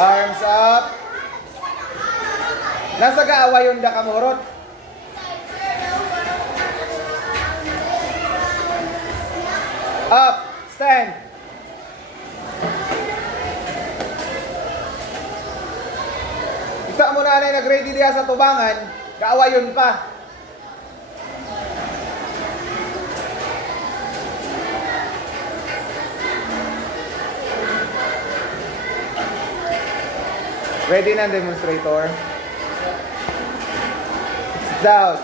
Arms up. Nasa gaawa yung dakamurot. Up. Stand. Kita mo na nag-ready diya sa tubangan. Gaawa yun pa. Ready na, demonstrator? Sit down.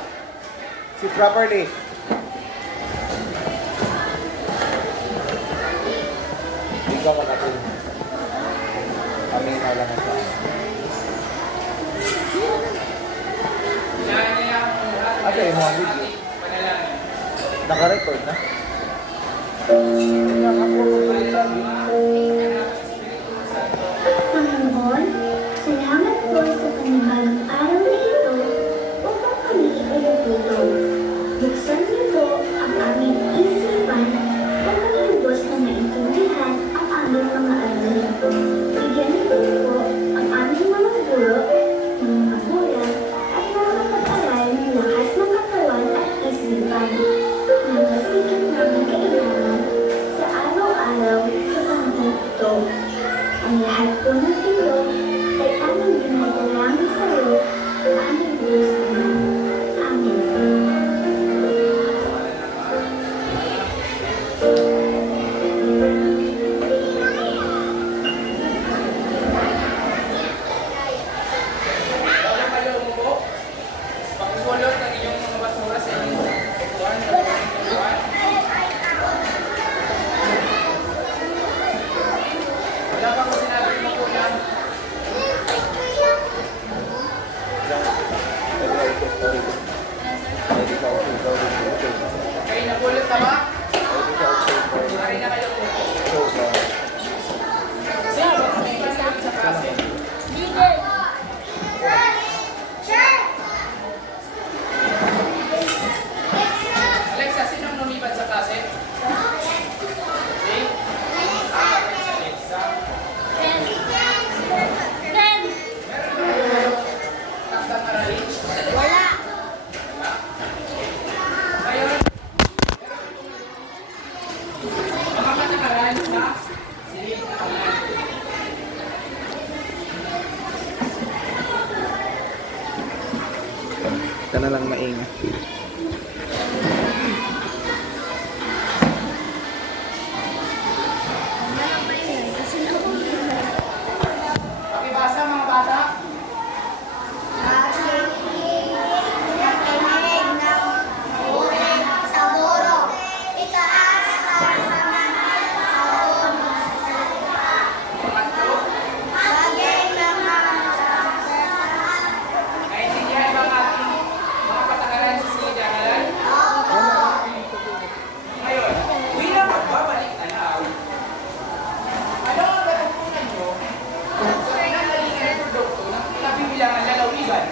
Sit properly. Ikaw ka natin. Kami na lang ito. Ate, mo ang video. Naka-record na? Panginoon, salamat po sa panibagong araw na ito upang kami ay natuto. Buksan niyo po ang aming isipan upang lubos na maintindihan ang aming mga aral. Bigyan niyo po ang aming mga guro, mga magulang, at mga kapag-aral ng lakas ng katawan at isipan na masigit namin kailangan sa araw-araw sa panahon ito. Ang lahat po ng ito ay aming dinadalangin sa iyo, aming Diyos Ama. Amen. Wala kayo umupo. Pakisulot ang inyong mga basura sa inyong upuan. Wala pa ko sinabi mo po yan. Kayo napulot na ba? Mari na kayo umupo. Sino ba may kasama sa klase? Alexa, sinong lumipat sa klase? Si? Alexa. Meron ba kayo takdang aralin? Wala. Ngayon, mga patakaran na silid na kalan. Ito na lang maingay. Pakibasa mga bata. Naintindihan ba ang ating mga patakaran sa silid na kalan? Ngayon, bilang magbabalik tanaw, ano ang natutunan nyo sa pinanggalingan ng produkto ng pinabibilangan lalawigan?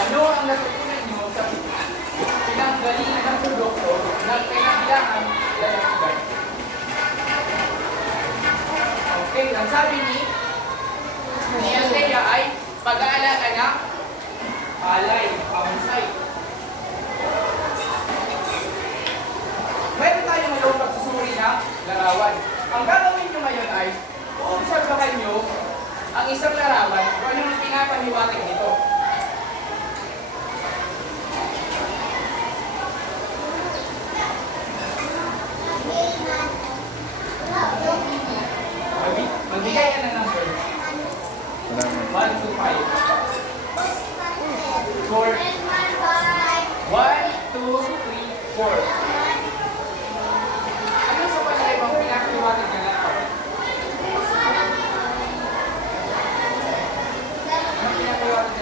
Ano ang natutunan nyo sa pinanggalingan ng produkto ng pinabibilangan lalawigan? Okay, ang sabi ni Althea ay pag-aalaga ng palay, pangusay. Meron tayo ngayong pagsusuri ng larawan. Ang gagawin nyo ngayon ay uobserbahan nyo ang isang larawan kung ano ang pinapaniwatig nito. Magbigay ka ng number. 1, 2, 5. 4. One, two, three, four. Ano sa palagay mo ang pinakaliwatig na larawan? Ano pinakaliwatig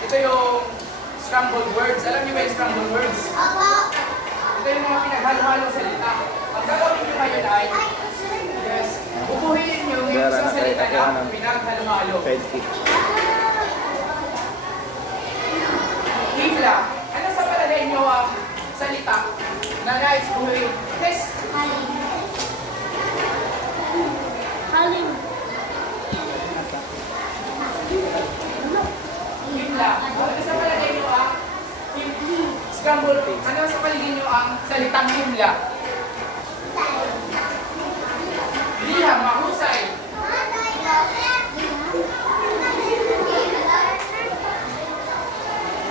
ito yung scrambled words. Alam niyo ba yung scrambled words? Ito yung mga pinaghalo-halong salita. Ang gagawin niyo ngayon ay, yes, bubuhin niyo yung isang salita na pinaghalo-halo. Sidekick. Himla. Ano sa palagay niyo ang salita na nais buhuin? Yes, Halim. himla. Ano sa palagay niyo ang scrambled? Ano sa palagay niyo ang salitang himla? Liham, mahusay.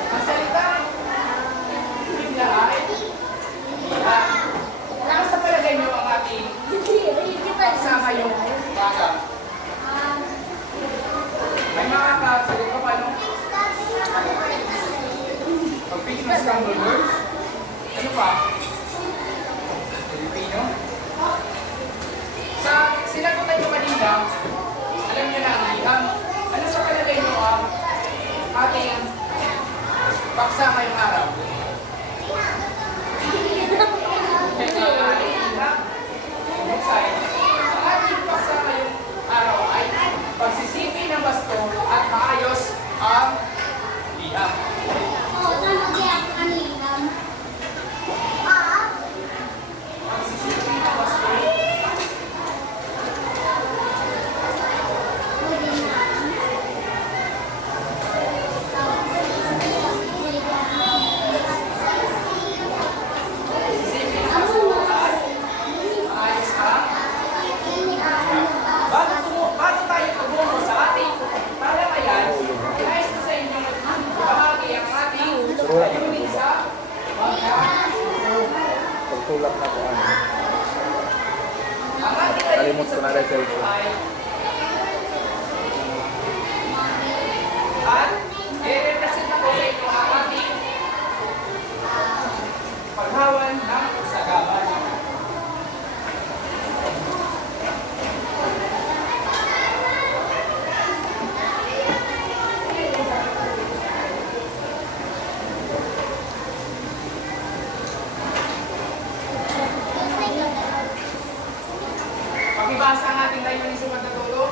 Ang salitang himla ay liham. Ano sa palagay niyo ang ating kasama yung baka? May makakasagot ka paano? Pag-pitch ng scrambled words? Ano pa? Filipino? Sa sinagutan nyo kanina, alam nyo na ang liham. Ano sa palagay nyo ang ating paksa ngayong araw? Ang ating paksa ngayong araw ay pagsisipi ng basto at maayos ang liham. Pagsisipi ng basto bago tayo tumungo sa ating talakayan, nais ko sa inyo bahagi ang ating layunin sa Pagtulak na po ano. ang ating layunin Kalimot sa ko na rin sa ito. ay at i-represent na ko sa inyo ang ating paghawan ng sagaban. Pakibasa ang ating layunin sa magtatulog.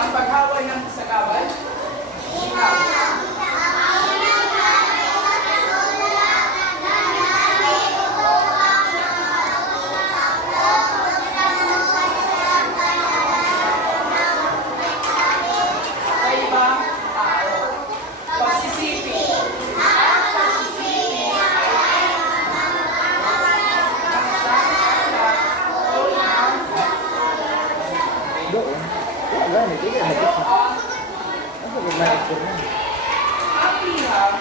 Ang paghaway ng sagaban. Sa ibang tao. Pagsisipi. Ang pagsisipi ay ng isang anak o ng Doon. Wala, hindi ka na. Ano ba na ito na? ang liham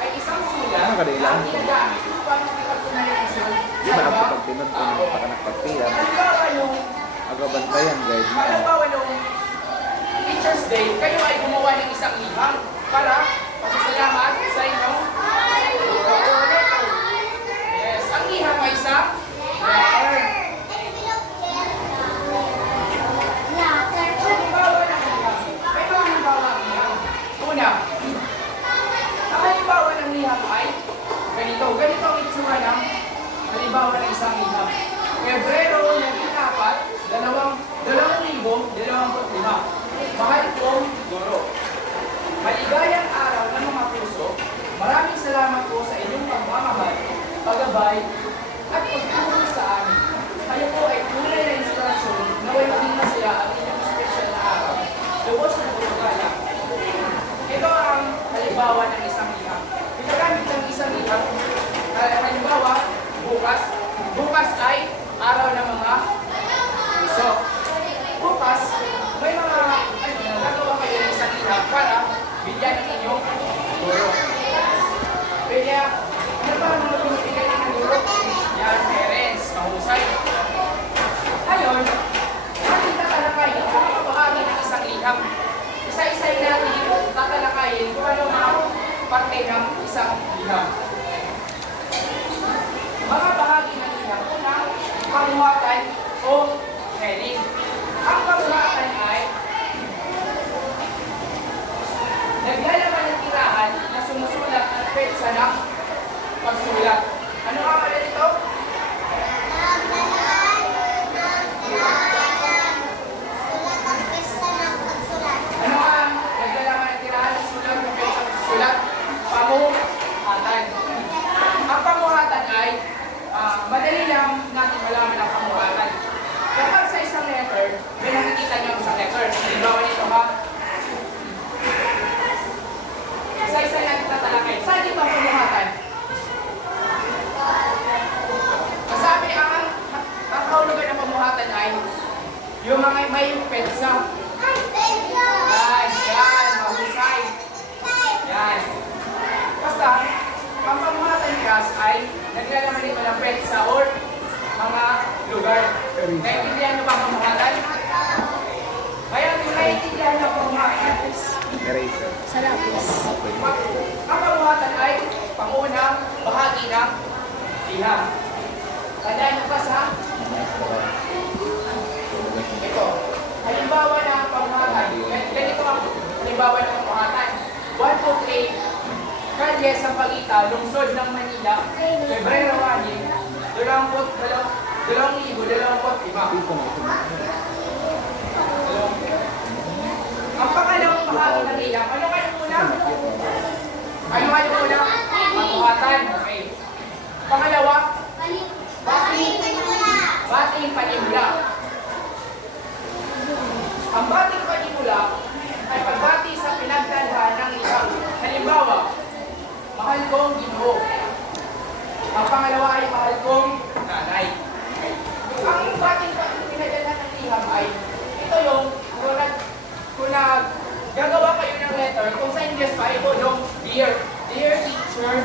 ay isang sulat Ano ka nila? na ginagamit upang makipagkomunikasyon Di ba ang pag pinod ko ng pakanakpagpila? Halimbawa nung Agabantayan guys. halimbawa nung Teacher's Day, kayo ay gumawa ng isang liham para pasasalamat sa inyong letter. Yes, ang liham ay isang letter. Halimbawa ng liham. May mga halimbawa ng liham. Una, ang halimbawa ng liham ay ganito. Ganito ang itsura ng halimbawa ng isang liham. Pebrero ng 2025. Mahal kong guro. Maligayang araw ng mga puso. Maraming salamat po sa inyong pagmamahal, paggabay, at pagtulong sa amin. Kayo po ay tunay na inspirasyon na way maging masaya ang inyong special na araw. Lubos na pagkakala. Ito ang halimbawa ng isang liham. Pinagamit ng isang liham. Halimbawa, bukas ay araw ng mga puso. Bukas, may mga nagawa kayo ng isang liham para bigyan ng inyong guro. isa-isahin natin tatalakayin kung ano mga parte ng isang liham. Mga bahagi ng liham. Unang, pamuhatan o heading. Ang pamuhatan ay naglalaman ng tirahan na sumusulat at petsa ng pagsulat. Ano nga pala dito? Ano ang naglalaman ng tirahan na sulat ng petsa ng pagsulat? Pamuhatan. Ang pamuhatan ay madali lang natin malaman ang pamuhatan. Kapag sa isang letter, may nakikita niyo isang letter. Halimbawa nito ha. Isa-isa natin tatalakay. Saan dito ang pamuhatan? Masabi ang kahulugan ng pamuhatan ay yung mga may petsa. Yan, mahusay. Yan. Basta, ang pamuhatan gas ay naglalaman nito ng petsa or mga lugar. Naiintindihan nyo ba ang pamuhatan? Kaya kung naiintindihan nyo ang pamuhatan, Eraser. ang pamuhatan ay pangunang bahagi ng liham. Tandaan nyo pa sa ito. Halimbawa ng pamuhatan. Ganito ang halimbawa ng pamuhatan. 1, 2, 3. Kalye sa Pagita, lungsod ng Manila, Febrero 2025. Ang pangalawang bahagi ng liham, ano kayo muna? Ano kayo muna? Pamuhatan. Okay. Pangalawa, bating panimula. Ang bating panimula ay pagbati sa pinagdalhan ng liham. Halimbawa, mahal kong Ginoo. Ang pangalawa ay mahal kong nanay. Ang bating pinagdalhan ng liham ay ito yung kung gagawa kayo ng letter, kung sa English pa, ito yung dear. Dear teacher.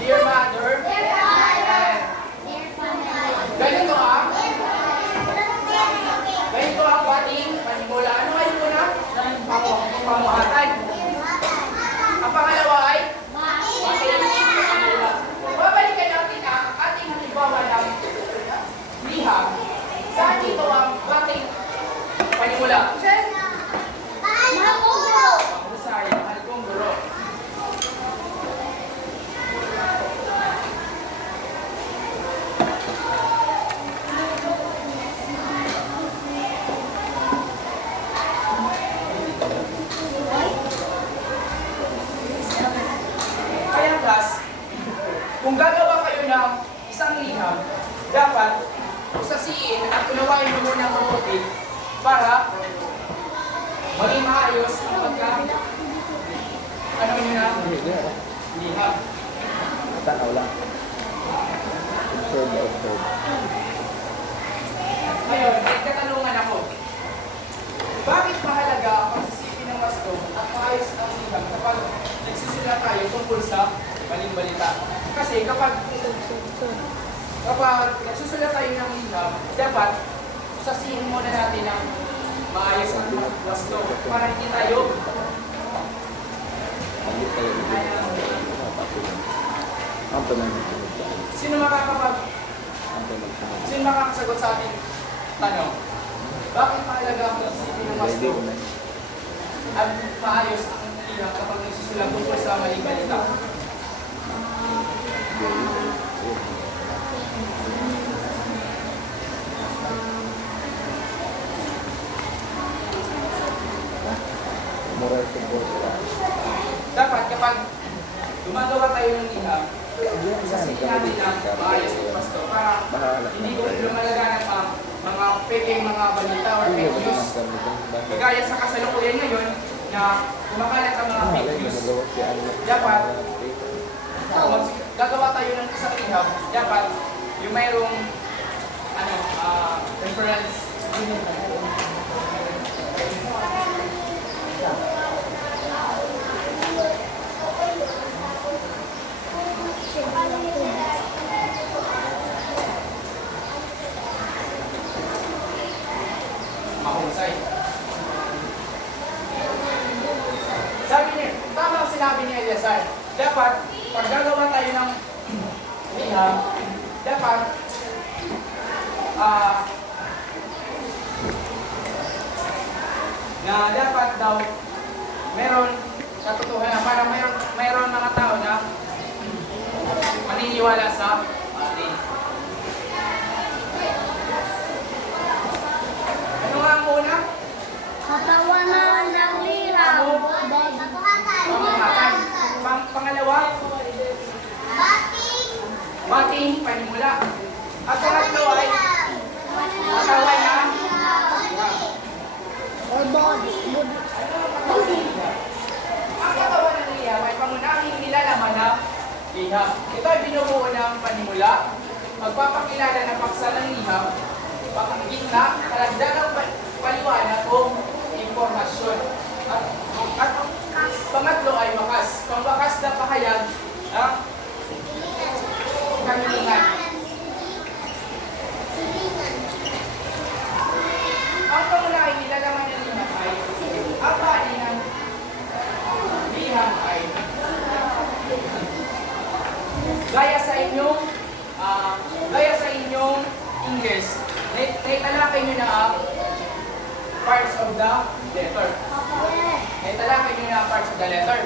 Dear mother. Ganito ang bating panimula. Ano kayo muna? Pamuhatan. Ang pangalawa ay bating panimula. Babalikan natin ang ating halimbawa ng liham. Saan dito ang bating panimula? Mahusay, mahal kong guro. Kaya class, kung gagawa kayo ng isang liham, dapat usasiin at unawain mo muna ang mabuti para maging maayos ang ano nyo na liham. Tanaw lang. Observe. Ngayon, may katanungan ako. Bakit mahalaga ang pagsisipin ng wasto at maayos ang liham kapag nagsusulat tayo tungkol sa maling balita? Kasi kapag nagsusulat tayo ng liham, dapat sasihin muna natin ang maayos ang wasto para hindi tayo Sino makakasagot sa ating tanong? Bakit mahalaga ang pagsisipin ng wasto at maayos ang liham kapag nagsusulat tungkol sa maling balita? Moral support. Dapat kapag gumagawa tayo ng liham, sasihin natin ang maayos ang wasto para hindi ko lumalaganap ang mga peking mga balita or fake news. Kagaya sa kasalukuyan ngayon na kumakalat ang mga fake news. Dapat, kung gagawa tayo ng isang liham, dapat yung mayroong reference. Mahusay. Eleazar. Dapat, pag gagawa tayo ng liham, dapat, na dapat daw meron katotohanan para meron mga tao na maniniwala sa atin. Ano nga ang una? Katawanan ng liham. Pamahatan. Pangalawa, bating panimula. At pangatlo ay katawan na ang katawan ng liham ay pangunahing nilalaman na liham. Ito ay binubuo ng panimula, magpapakilala ng paksa ng liham, gitna, kalagdagang paliwanag o impormasyon. At pangatlo ay wakas. Pangwakas na pahayag ng kahilingan. Ang pangunahing nilalaman ng liham ay ang bali ng liham ay gaya sa inyong English, naitalakay nyo na ang parts of the letter. Naitalakay nyo na ang parts of the letter.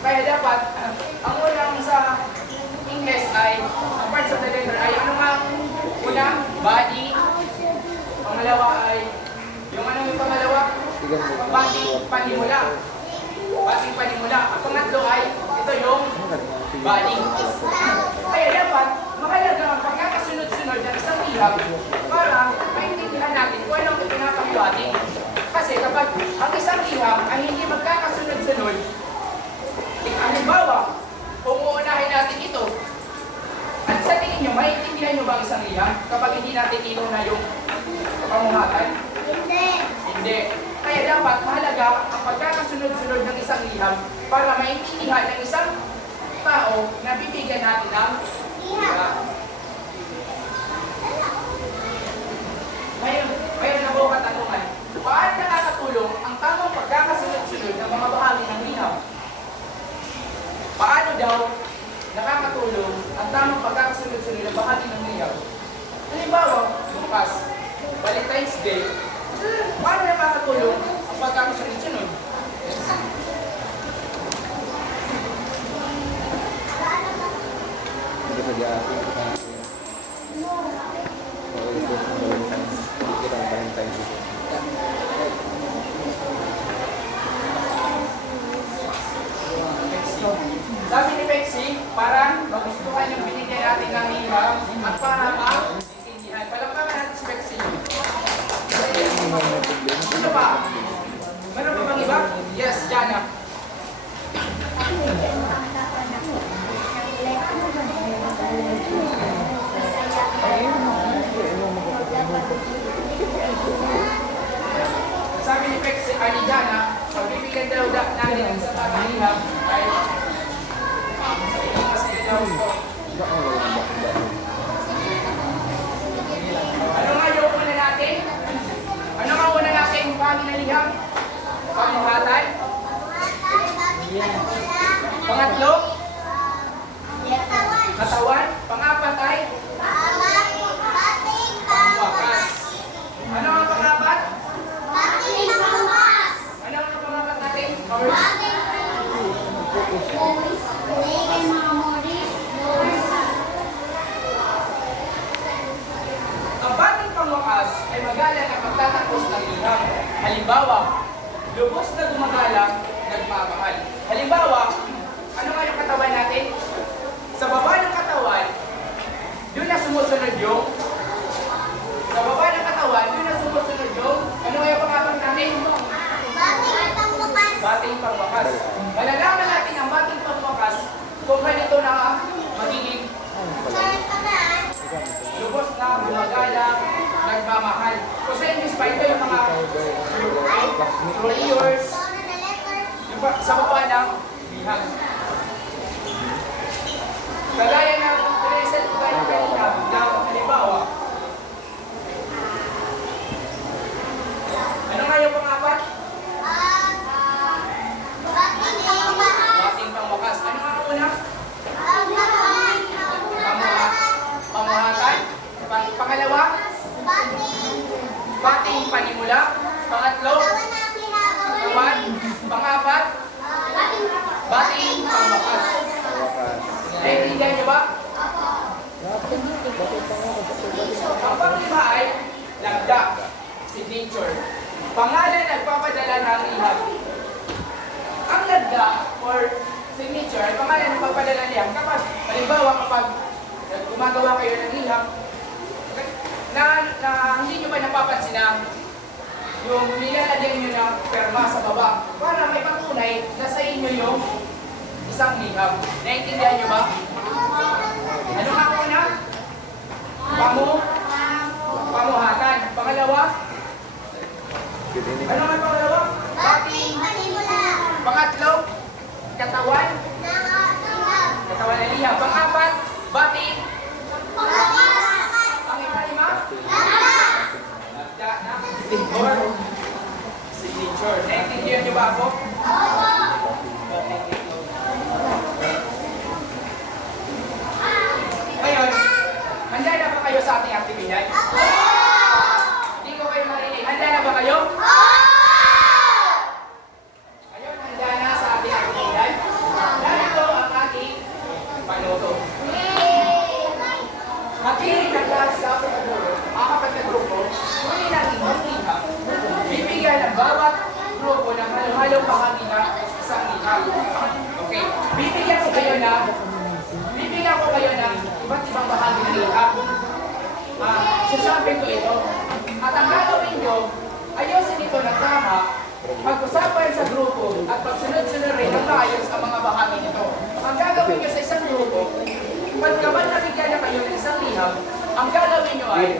Kaya dapat, ang unang sa English ay, ang parts of the letter ay ano nga? Una, body. Pangalawa ay, yung ano yung pangalawa? Bating panimula. Bating panimula. Ang pangatlo ay, ito yung body. Kaya dapat, mahalaga ang pagkakasunod-sunod ng isang liham para maintindihan natin kung anong ipinapahiwatig. Kasi kapag ang isang liham ay hindi magkakasunod-sunod, halimbawa, kung uunahin natin ito, at sa tingin nyo, maintindihan nyo ba ang isang liham kapag hindi natin inuna yung pamumuhatan? Hindi. Kaya dapat mahalaga ang pagkakasunod-sunod ng isang liham para maintindihan ng isang tao na bibigyan natin ng liham. Ngayon na po katanungan, paano nakakatulong ang tamang pagkakasunod-sunod ng mga bahagi ng liham? Paano daw nakakatulong ang tamang pagkakasunod-sunod ng bahagi ng liham? Halimbawa, bukas, Valentine's Day, paano nakakatulong ang pagkakasunod-sunod? Hindi pa diya. Sabi ni Pexi, parang magustuhan yung binigyan natin ng liham at para maintindihan. Palakpakan natin si Pexi. Ano pa? Meron pa bang iba? Yes, Jana. Sabi ni Pexi, ni Jana, pagbibigyan daw natin ng isang liham ay ano nga yung una natin? Ano nga una natin bahagi ng liham? Pamumuhatan? Pangatlo? Katawan? Pangapat ay? Pangwakas. Ano ang pangapat? Ano ang pangapat natin? Ang bating pangwakas ay magalang at magtatapos ng liham. Halimbawa, lubos na gumagalang, nagmamahal. Halimbawa, ano nga yung katawan natin? Sa baba ng katawan, doon na sumusunod yung sa baba ng katawan, doon na sumusunod yung ano nga yung pangalan natin? Bating pangwakas. Malalaman natin ang bating pangwakas kung ganito na magiging lubos na gumagalang, nagmamahal. So sa English pa, ito yung mga years sa baba ng liham. Kagaya ng present ko kayo kanina na halimbawa, ano nga yung pangapat? una? Pamuhatan. Pangalawa? Bating panimula. Pangatlo? Katawan. Pangapat? Bating pangwakas. Naiintindihan niyo ba? Ang panglima ay lagda, signature. Pangalan nagpapadala ng liham. Ang lagda or signature ay pangalan nagpapadala ng liham. Kapag, halimbawa kapag gumagawa kayo ng liham, na hindi nyo ba napapansin na yung nilalagyan nyo ng perma sa baba para may patunay na sa inyo yung isang liham. Naiintindihan nyo ba? Ano nga una? Pamuhatan. Pangalawa? Ano nga pangalawa? Bating. Pangatlo? Katawan. Katawan na liham. Pangapat? Bating. Pangikalima? Lagda na or signature. Naiintindihan nyo ba ako? Ngayon, handa na ba kayo sa ating aktibidad? Hindi ko kayo marinig. Handa na ba kayo? Ngayon, handa na sa ating aktibidad. Narito ang ating panuto. Makinig na klase sa apat na grupo, muli natin magliham. Bibigyan ng bawat grupo ng halo-halong bahagi ng isang liham. Okay, bibigyan ko kayo ng iba't ibang bahagi ng liham. Sasabihin ko ito. At ang gagawin nyo, ayusin ito ng tama, mag-usapan sa grupo at pagsunod-sunod rin ng maayos ang mga bahagi nito. Ang gagawin nyo sa isang grupo, pagkaman nabigyan na kayo ng isang liham, ang gagawin nyo ay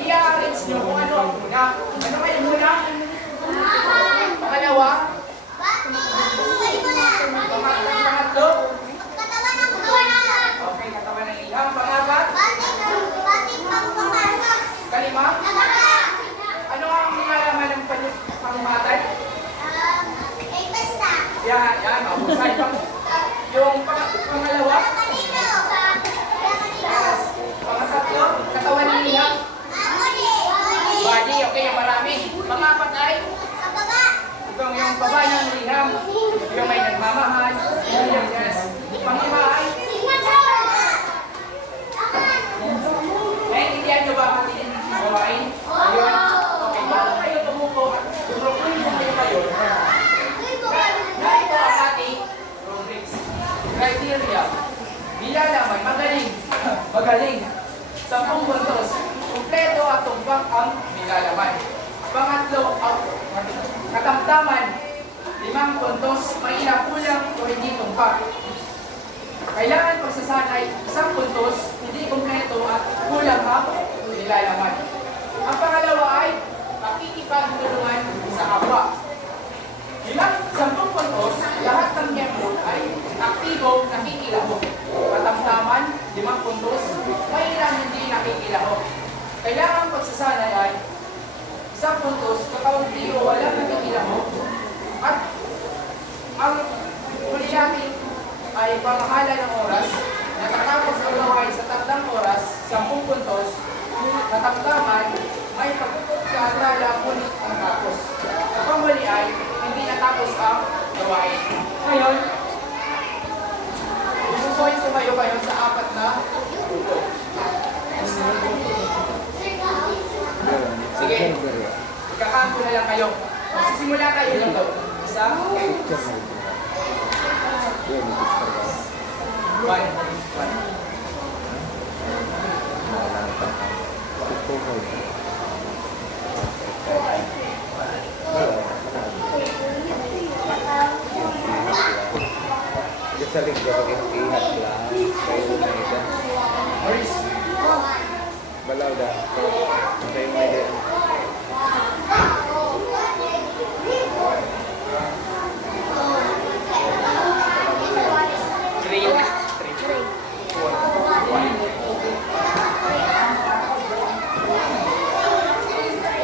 i-arrange nyo kung ano ang muna. Ano kayo muna? Pangalawa? Pangatlo? Okay, katawan ng liham. Pangapat? Kalima? Ano ang nilalaman ng pangumatan? Yan, mahusay. Yung pangalawa? Pangatlo? Katawan ng liham? Body, okay, yung marami. Pangapat ay? Yung baba ng liham. Yung may nagmamahal. Yes. Panglima ay? Naiintindihan nyo ba ang ating gawain? Ayun. Okay, bago kayo tumuko at tumukuin mo kayo. Narito ang ating rubrics. Criteria. Nilalaman, magaling. 10 puntos. Kompleto at tumbang ang nilalaman. Pangatlo, katamtaman. 5 puntos, may ilang kulang o hindi tumpak. Kailangan pagsasanay 1 puntos, hindi kompleto at kulang ang nilalaman. Ang pangalawa ay pakikipagtulungan sa kapwa. 10 puntos, lahat ng miyembro ay aktibo, nakikilahok. Katamtaman, 5 puntos, may ilang hindi nakikilahok. Kailangan pagsasanay ay 1 puntos, kakaunti o walang nakikilahok. At ang huli natin ay pamahala ng oras, natatapos ang gawain sa 3 oras, 10 puntos, natamtaman, may pagkakala ngunit ang tapos. Kapag huli ay hindi natapos ang gawain. Ngayon, gusto sumayo kayo sa 4 na grupo. Sige, ikakampo na lang kayo. Magsisimula kayo lang daw. Isa, 1. Sa linggo ko yung ihat lang. Kayo na ito. Maurice. Balaw da. Kayo na ito.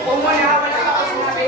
Kung wala ako sinabi.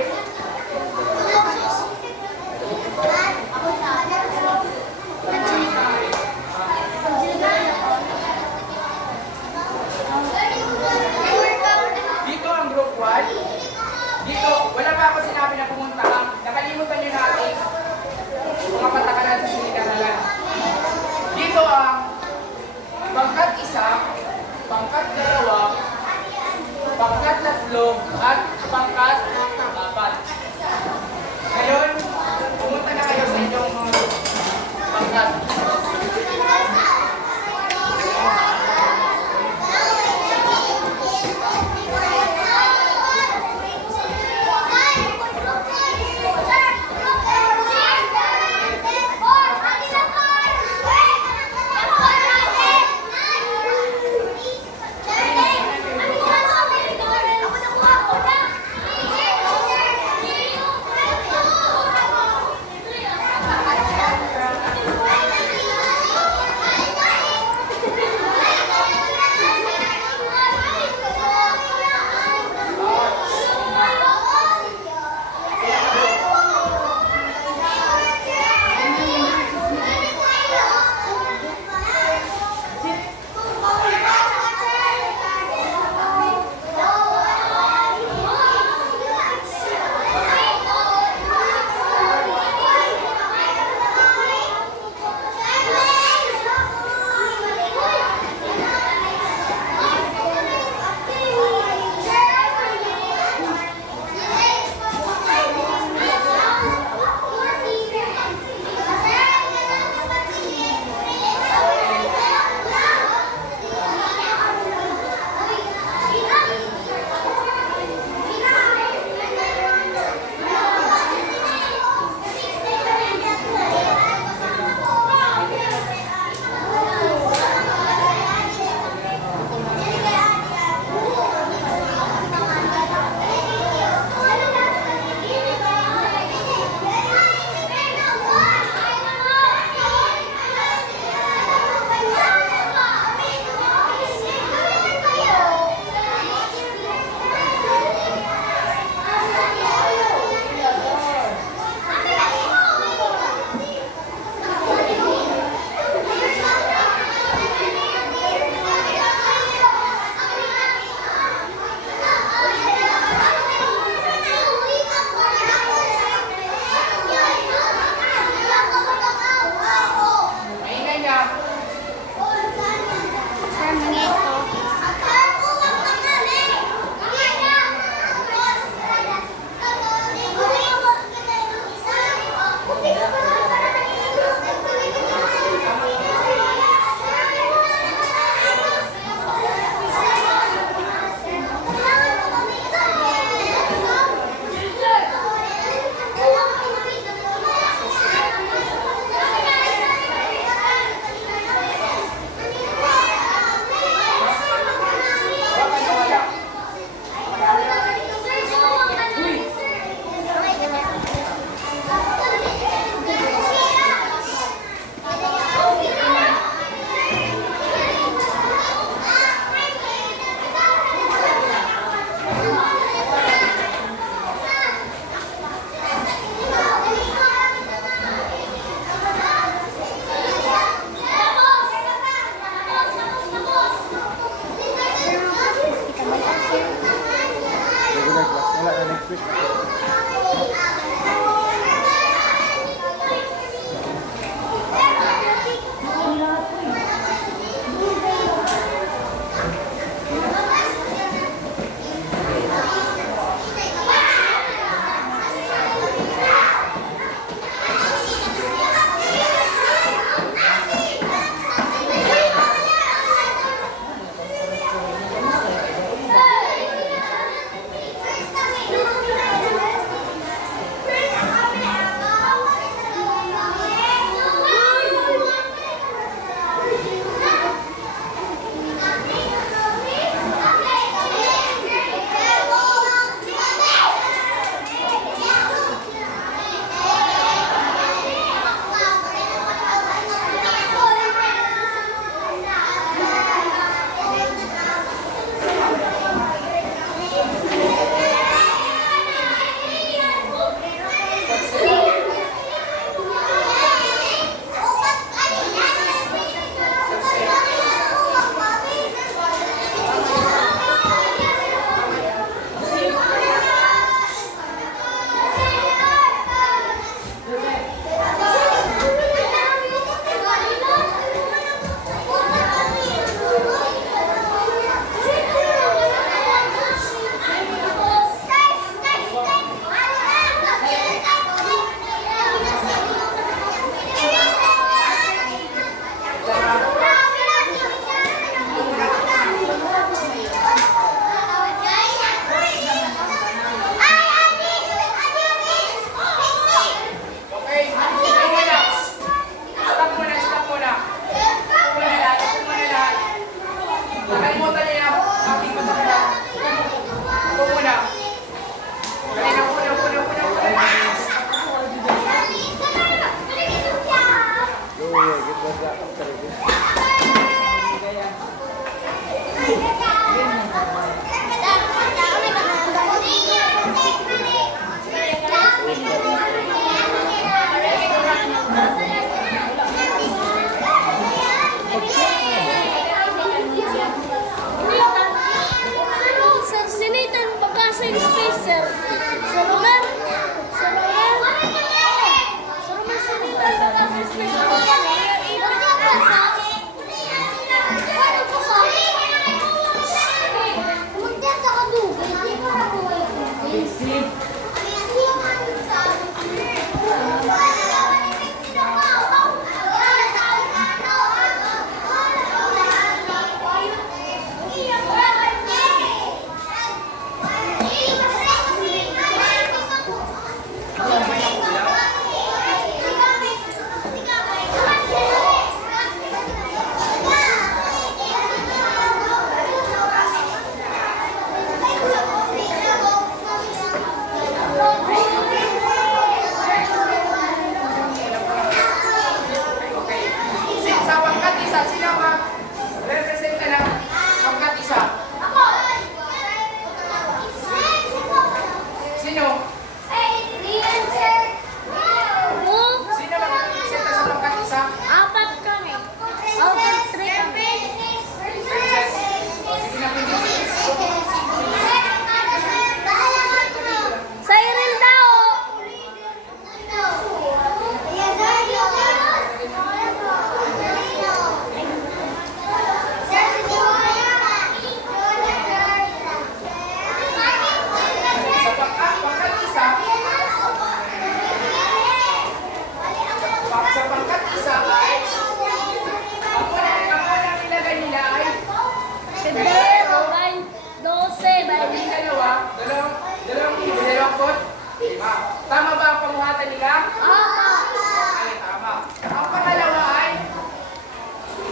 pasalamatan nila? Okay, tama. Ang pangalawa ay,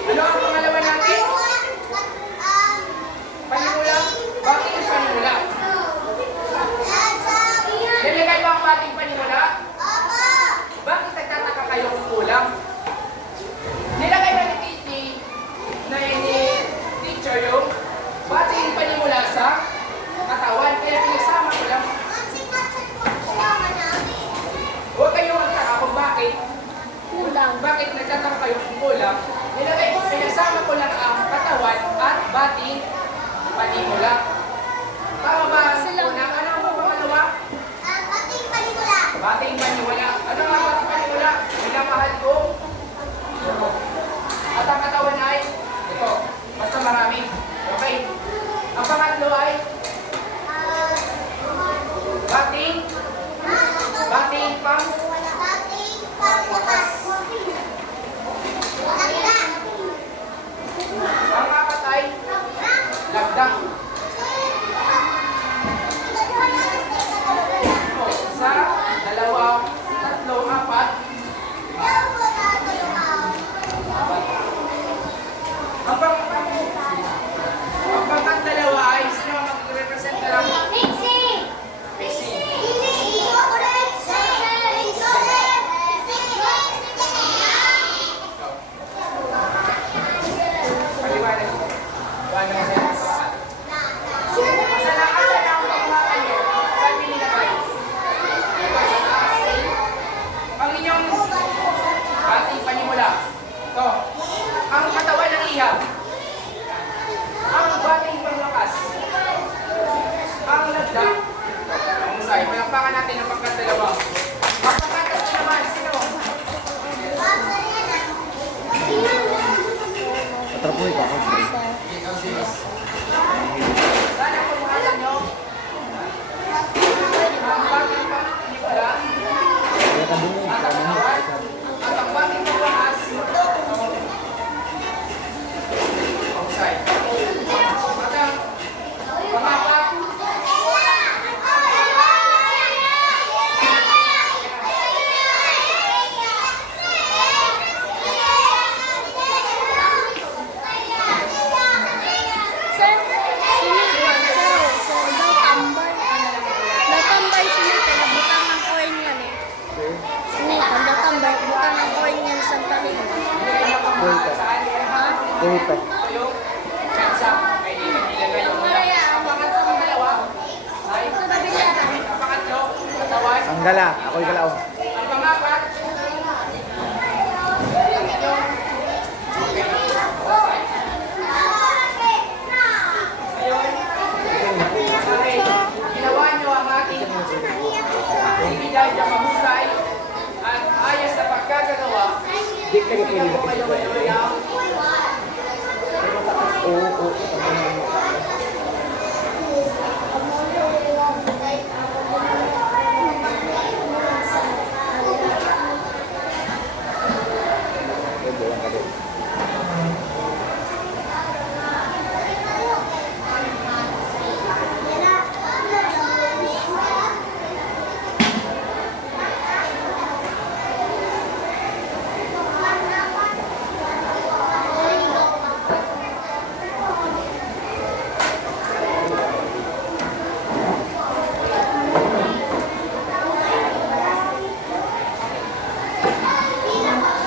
ano ang pangalawa natin? Panimula? Bakit yung panimula? Nilagay ba ang bating panimula? Bakit nagtataka kayo kung kulang? Nilagay ba ni Titi na ni teacher yung bating panimula sa katawan? Kaya pinasama ko lang. Huwag kayong magtaka kung bakit. Bakit nagtataka kayo kung kulang? Nilagay, pinasama ko lang ang katawan at bating panimula. Tama ba ang una? Ano ang pangalawa? Bating panimula. Ano ang bating panimula? Minamahal ko. At ang katawan ay ito. Basta marami. Okay. Ang pangatlo ay bating pangwakas. Ang apat ay lagdak. Isa, dalawa, tatlo, apat. Ang pangkat-dalawa ay sino ang mag-represent na lang? Pixie. Paliwanag mo. Paano mo sa'yo? Asan ang pagkuhaan nyo? Saan pinilagay? Ito sa taas. Ang inyong bating panimula. Ito. Ang katawan ng ihap. Ang bating panglakas. Ang lagda. Ang usay. Palakpakan natin ang pagkat-dalawa. Ang pagkat-tatlo naman, sino? Patrapoy ka ako. Sana pumuhalan nyo. Ang bating panimula. Ang katawan. At ang bating panglakas. Ang usay. At ang pangapat. Dito. Ito yung pensa. Kailangan nilagay yung mula. Ang pangatlong dalawa ay ang pangatlo, katawan. Ang gala. Ako'y galaw. Ang pangapat, okay, ginawa nyo ang ating ibigay na mahusay at ayos na pagkagagawa. Bigyan ko kayo ngayon Oo.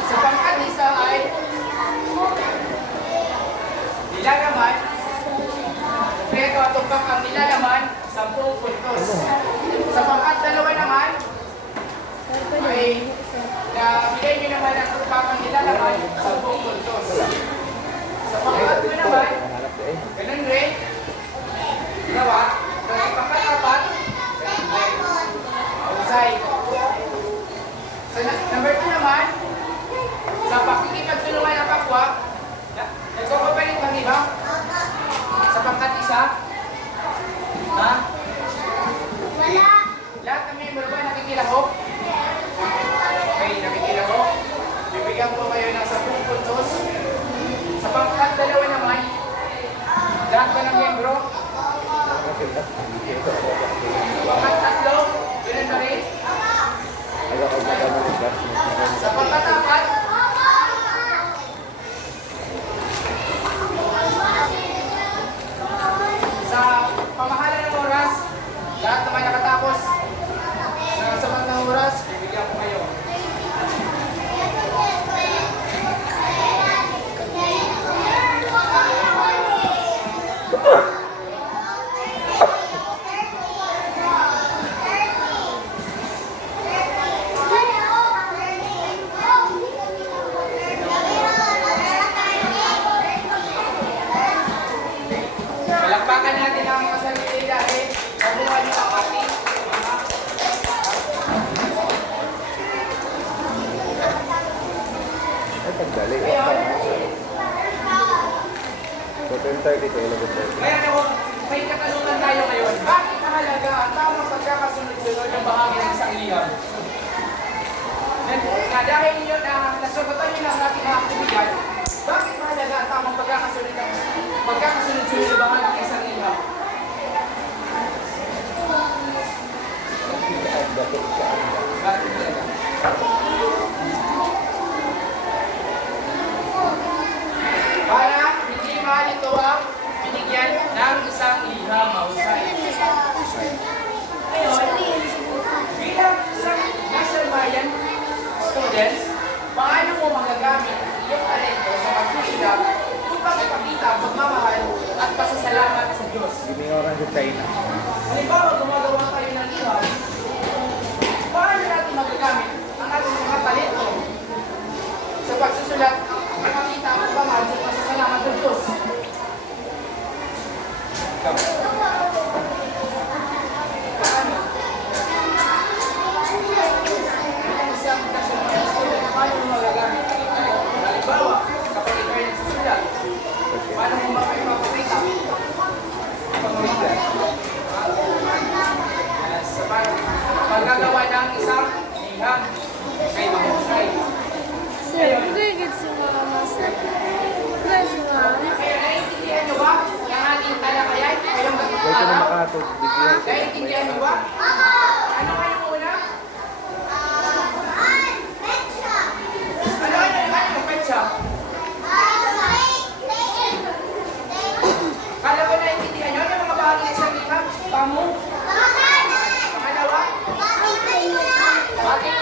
sa pangkat-isa ay nilalaman. Kaya tumbak ang nilalaman, 10 puntos. Sa pangkat-dalawa naman, ay nabigay nyo naman ang tumbak ang nilalaman, 10 puntos. Sa pangkat-dalawa naman, ganun rin. Ginawa. Sa pangkat-apat, usay. Sa number 2 naman, sa pakikipagtulungan ng kapwa, nagpapapalit bang iba? Sa pangkat-isa? Ha? Lahat ng member ba nakikilahok? Okay, nakikilahok. Bibigyan ko kayo ng 10 puntos. Sa pangkat-dalawa naman, lahat ba ng membro? Pangkat-tatlo, ganun na rin. Pagdali. Kaya, 10:30 to 11:30. kaya ako, may katanungan tayo ngayon. Bakit mahalaga ang tamang pagkakasunod-sunod ng bahagi ng isang liham? Dahil yun na nasagutan nyo ng ating mga aktibidad, bakit mahalaga ang tamang pagkakasunod ng bahagi ng isang liham? Bakit talaga? Para hindi malito ang binigyan ng isang liham mahusay. Ngayon, bilang isang nasa bayan students, paano mo magagamit ang iyong talento sa pagsusulat upang ipakita ang pagmamahal at pasasalamat sa Diyos? Gimiyoran sa China. Halimbawa, gumagawa tayo ng liham, paano natin magagamit ang ating mga talento sa pagsusulat at ipakita ang pagmamahal at pasasalamat sa Diyos? Paano? Bilang isang national student, paano mo magagamit ang iyong talento? Halimbawa, kapag ikaw ay nagsusulat, paano mo mapapakita ang pagmamahal? Sa paggagawa ng isang liham kay mahusay. Sir, bigit si mama. Sir, bigit si mama. Kaya naiintindihan nyo ba ang ating talakayan ngayong Huwag ka na araw? makatod. Bigyan. Naiintindihan nyo ba? Ano kayo muna? Ano yung petsa? Kala ko naiintindihan nyo yung mga bahagi ng isang liham? Pamu? Pangalawa? Bakit?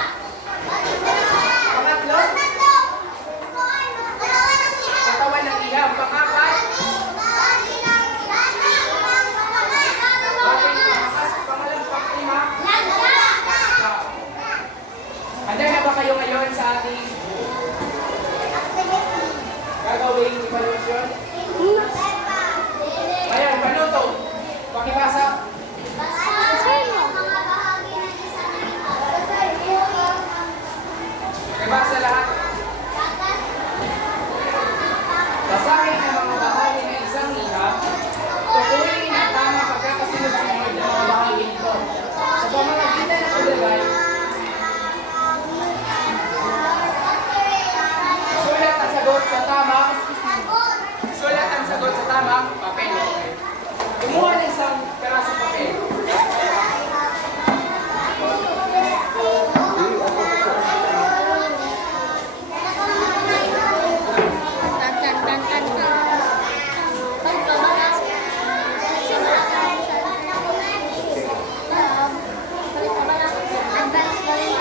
Pangatlo? Katawan ng liham. Pangapat? Bakit? Pangalang panglima? Handa na ba kayo ngayon sa ating gagawing evaluation? Ayan, panuto. Pakibasa. Pakibasa lahat. Basahin ang mga bahagi ng isang liham. Tukuyin ang tamang pagkakasunod-sunod ng mga bahagi nito. Sa pamamagitan ng paglagay, sulat ang sagot sa tamang papel. Kumuha ng isang perasong papel. Tan, tan, tan, tan, tan. Pagbabalas. Advance pa rin.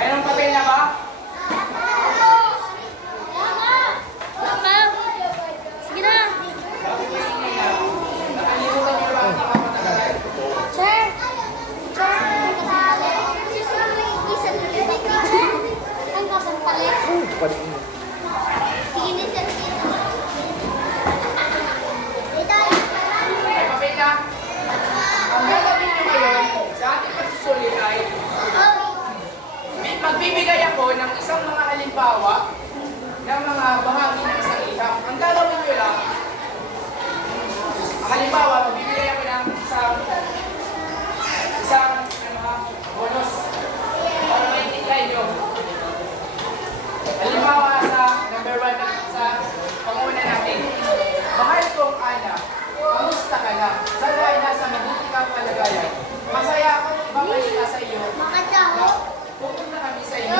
Mayroong papel na ba? Mama! Sige na! Bakit may ingay na? Nakalimutan niyo ba ang ating mga patagalan? Sir! Ang kapampalit. Paling. Sige na, sir. May papel na? Ang gagawin niyo ngayon sa ating pagsusulit ay magbibigay ako ng isang mga halimbawa ng mga bahagi ng isang liham. Ang gagawin niyo lang, ang halimbawa, magbibigay ako ng isang bonus para maintindihan niyo. Halimbawa sa number 1 sa panguna natin. Mahal kong Ana, kamusta ka na? Sana ay nasa mabuti kang kalagayan. Masaya akong ipabalita sa iyo na pupunta kami sa iyo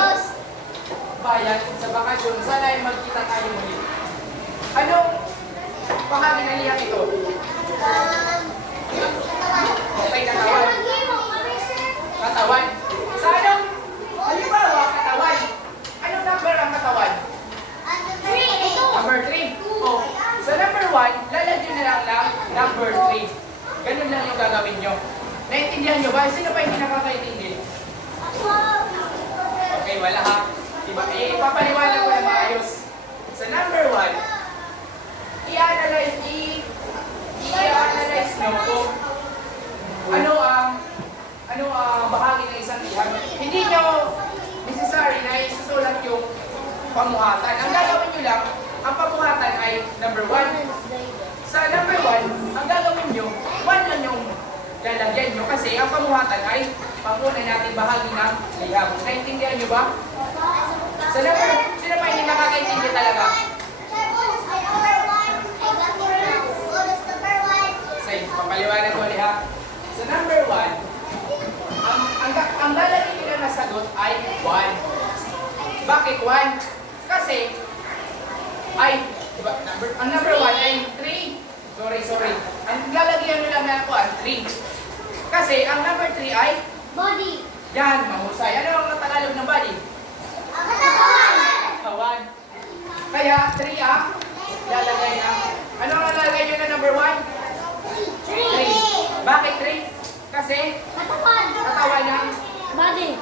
bayan sa bakasyon. Sana ay magkita tayo muli. Anong bahagi ng liham ito? Okay, katawan. Katawan. Sa anong, halimbawa, katawan. Anong number ang katawan? Number 3. Oh, sa number 1, lalagyan na lang ng number 3. Ganun lang yung gagawin nyo. Naintindihan nyo ba? Sino pa hindi nakakaintindi? Okay, wala ha. Diba? Ipapaliwanag ko na maayos. Sa number 1, i-analyze nyo kung ano ang bahagi ng isang liham. Hindi nyo necessary na isusulat yung pamuhatan. Ang gagawin nyo lang, ang pamuhatan ay number 1. Sa number 1, ang gagawin nyo, 1 lang yung lalagyan nyo kasi ang pamuhatan ay pamunay natin bahagi ng liham. Naintindihan nyo ba? Sa number, sino pa hindi nakakaintindi talaga? Say, papaliwanag ko liha. Sa number 1, ang lalagyan nila na sagot ay 1. Bakit 1? Kasi, ang number 1 ay 3. Sorry. Ang lalagyan nila na ako ay 3. Kasi, ang number 3 ay Body. yan, mahusay. Ano ang Tagalog ng body? Kawan. Kaya, 3 ang lalagay na. Ano ang lalagay nyo na number 1? 3. Bakit 3? Kasi, katawan ng Body.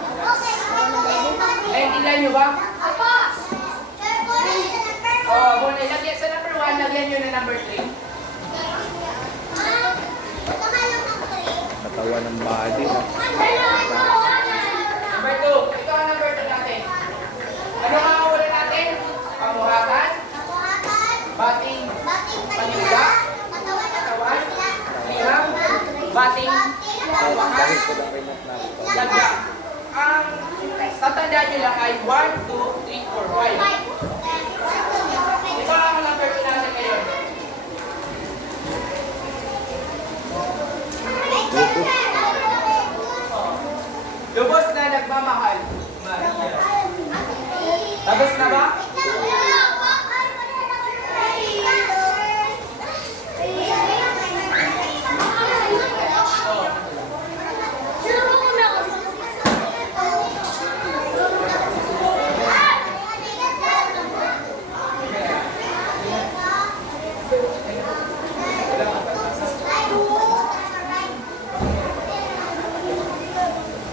naintindihan nyo ba? Oo, muna ilagyan sa number 1, lagyan nyo na number 3. Katawan ng body. No? Number 2, ito ang number 2 natin. Ano ang wala natin? Pamuhatan, bating, panimula, katawan, liham, bating, pawakas, lagda. Ang tatandaan nyo lang ay 1, 2, 3, 4, 5. Ito ang number 2 natin ngayon. Lubos na nagmamahal, Maria. Tapos na ba?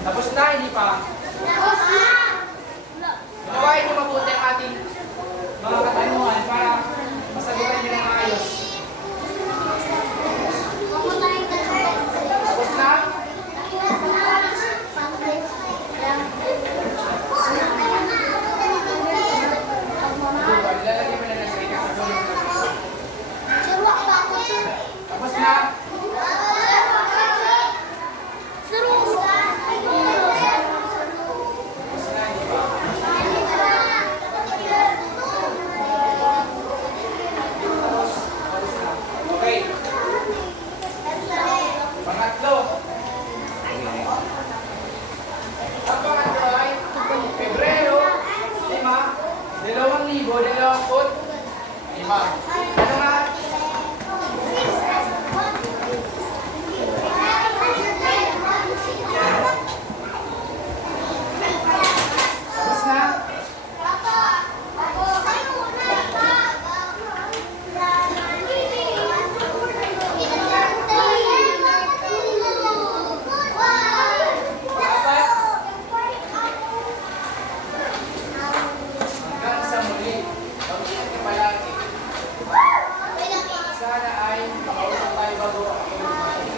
Tapos na, hindi pa. Ginawain niyo mabuti ang ating mga katanungan para masagutan niyo ng maayos. Tapos na? Ilalagay mo na lang sa ikaw. Tapos na? Tapos na, hindi pa. Okay. Pangatlo. Ang pangatlo ay Pebrero 5, 2025. Ano nga? Tapos na? Hanggang sa muli. Mag-ingat ka palagi. Sana ay makausap tayo bago ako lumayo.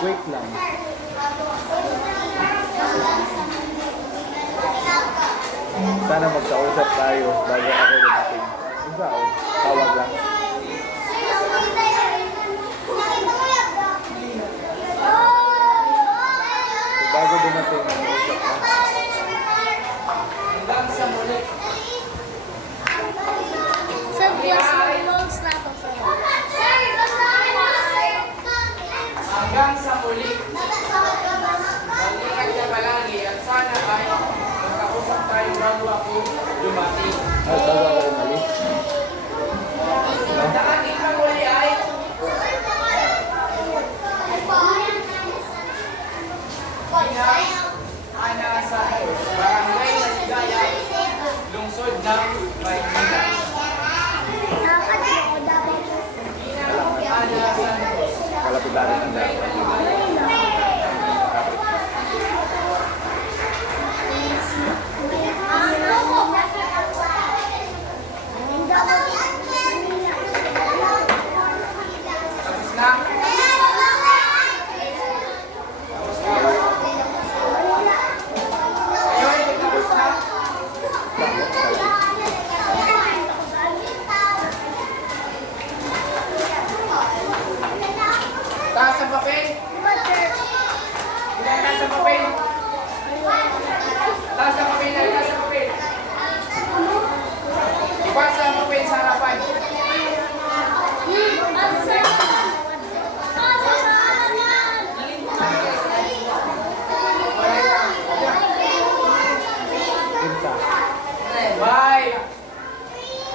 Wait lang. Sana magkausap tayo bago ako dumating. Kung saan, tawag lang. Bago dumating, mag-usap ka. Hanggang sa muli. Sir, plus notes na to, sir. Hanggang sa muli. Mag-ingat ka palagi at sana ay magkausap tayo bago ako dumating. Bago ako umalis. At ang ating panghuli ay Ana Santos, Barangay Maligaya, Lungsod ng Maynila. Ana Santos, Kalapitan ng Barangay Maligaya.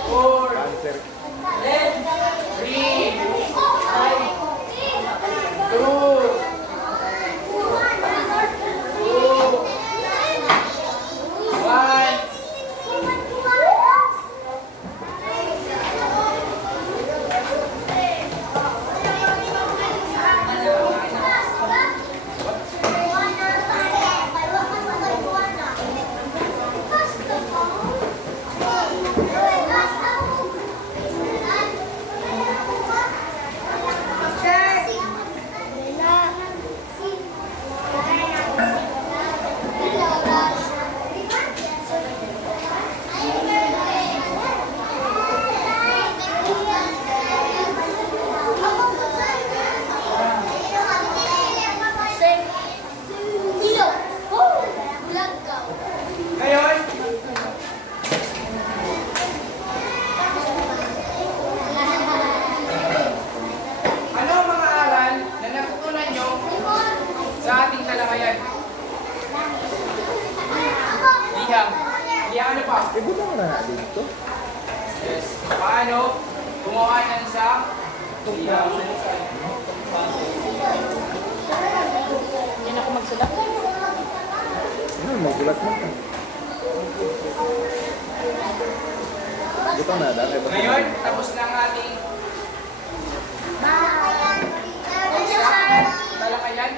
4, Cancer. 3, 2, 1. Ngayon, ano ang mga aral na natutunan nyo sa ating talakayan? Liham. Liham ano pa? Ibuta mo na natin ito. Yes. Paano gumawa ng isang liham? Yan ako magsulat. Ano, magulat mo ka. Buta na, dami ba? Ngayon, tapos na ang ating talakayan.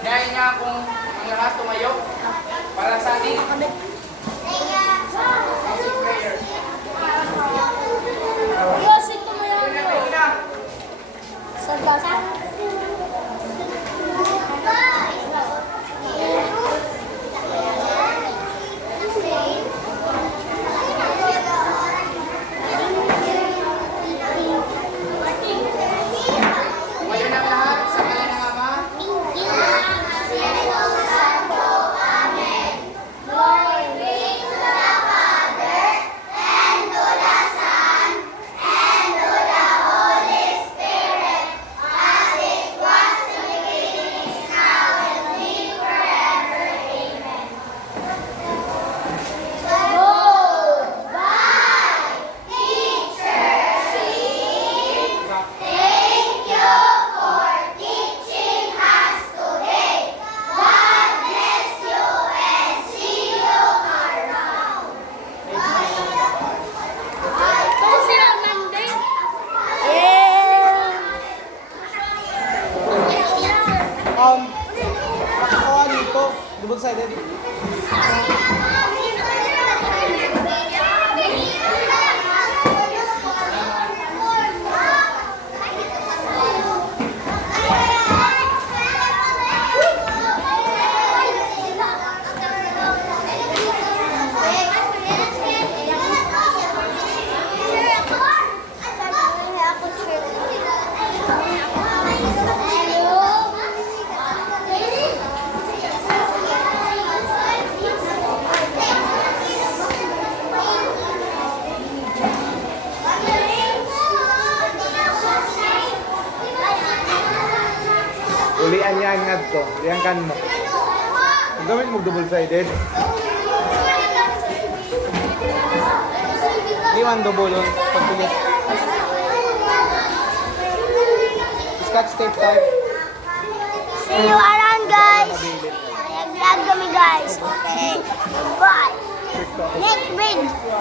Dahil nga kung ang lahat tumayo para sa ating closing prayer. Kasi tumayo Ito na, ito na. Sargasa. Ngayon ang lahat sa ngalan ng Ama, Ito si Amanda. Nakakuha dito, double-sided. Ulian niya ang to. Liang kan mo. Ang gamit mo double-sided. Iwan double on pagpilit. Scotch tape type. See you around, guys. Vlog kami, guys. Okay. Bye.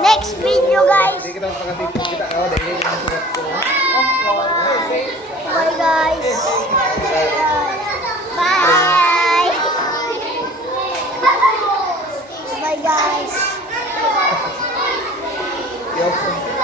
Next video, guys. Hindi kita makasip. Kita, dahil hindi kita sukat ko. Bye, guys. Bye. Bye, guys. Yes.